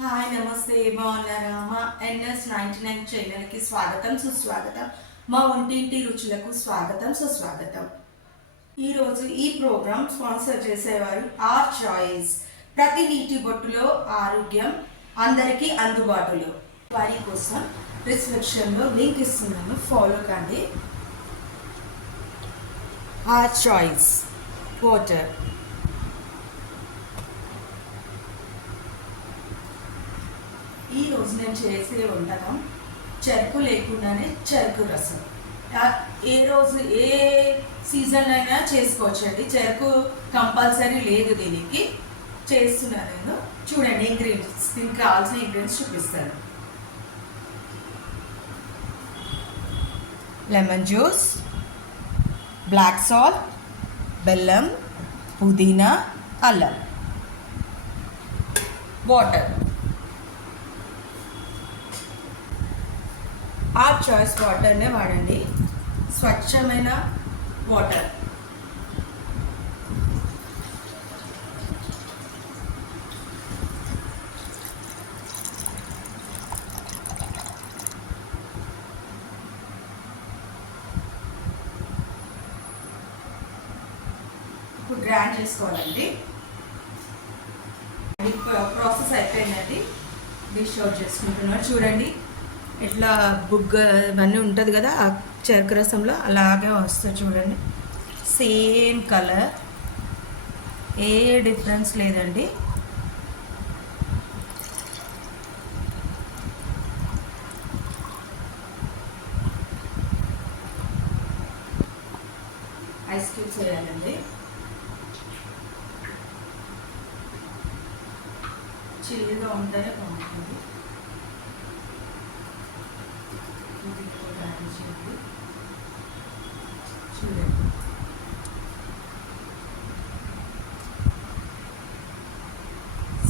Hi నమస్తే బాగున్నారా? మా NS99 ఛానల్కి స్వాగతం సుస్వాగతం. మా వంటింటి రుచులకు స్వాగతం సుస్వాగతం. ఈరోజు ఈ ప్రోగ్రాం స్పాన్సర్ చేసేవారు ఆర్ చాయిస్. ప్రతి నీటి బొట్టులో ఆరోగ్యం అందరికీ అందుబాటులో. వారి కోసం డిస్క్రిప్షన్లో లింక్ ఇస్తున్నాను, ఫాలో కండి. Or choice water. ఈరోజు నేను చేసే వంటకం చెరుకు లేకుండానే చెరుకు రసం. ఏ రోజు ఏ సీజన్ అయినా చేసుకోవచ్చండి, చెరుకు కంపల్సరీ లేదు. దీనికి చేస్తున్నాను నేను. చూడండి ఇంగ్రీడియంట్స్, దీనికి కావాల్సిన ఇంగ్రీడియంట్స్ చూపిస్తాను. లెమన్ జ్యూస్, బ్లాక్ సాల్ట్, బెల్లం, పుదీనా, అల్లం, వాటర్. ఆర్ చాయిస్ వాటర్నే వాడండి, స్వచ్ఛమైన వాటర్. ఇప్పుడు గ్రైండ్ చేసుకోవాలండి. ప్రాసెస్ అయిపోయిందండి. డిష్ అవుట్ చేసుకుంటున్నారు. చూడండి ఇట్లా బుగ్గ ఇవన్నీ ఉంటుంది కదా ఆ చెరుకు రసంలో, అలాగే వస్తుంది. చూడండి సేమ్ కలర్, ఏ డిఫరెన్స్ లేదండి. ఐస్ క్యూబ్స్ వేయాలండి. చిల్లుగా ఉంటేనే బాగుంటుంది. చూడండి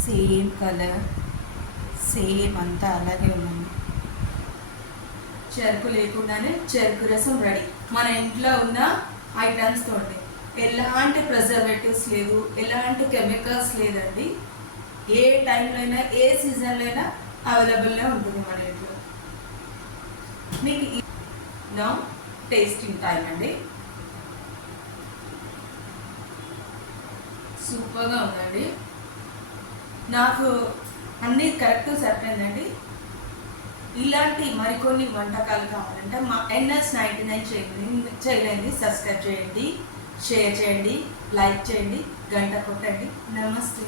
సేమ్ కలర్, సేమ్ అంతా అలాగే ఉంది. చెరుకు లేకుండానే చెరుకు రసం రెడీ. మన ఇంట్లో ఉన్న ఐటమ్స్ తోటి, ఎలాంటి ప్రిజర్వేటివ్స్ లేదు, ఎలాంటి కెమికల్స్ లేదండి. ఏ టైంలో అయినా ఏ సీజన్లో అయినా అవైలబుల్గా ఉంటుంది మన ఇంట్లో. మీకు నా టేస్టింగ్ టైం అండి. సూపర్గా ఉందండి. నాకు అన్నీ కరెక్ట్ సరిపోయిందండి. ఇలాంటి మరికొన్ని వంటకాలు కావాలంటే మా NS99 ఛానల్ని సబ్స్క్రైబ్ చేయండి, షేర్ చేయండి, లైక్ చేయండి, గంట కొట్టండి. నమస్తే.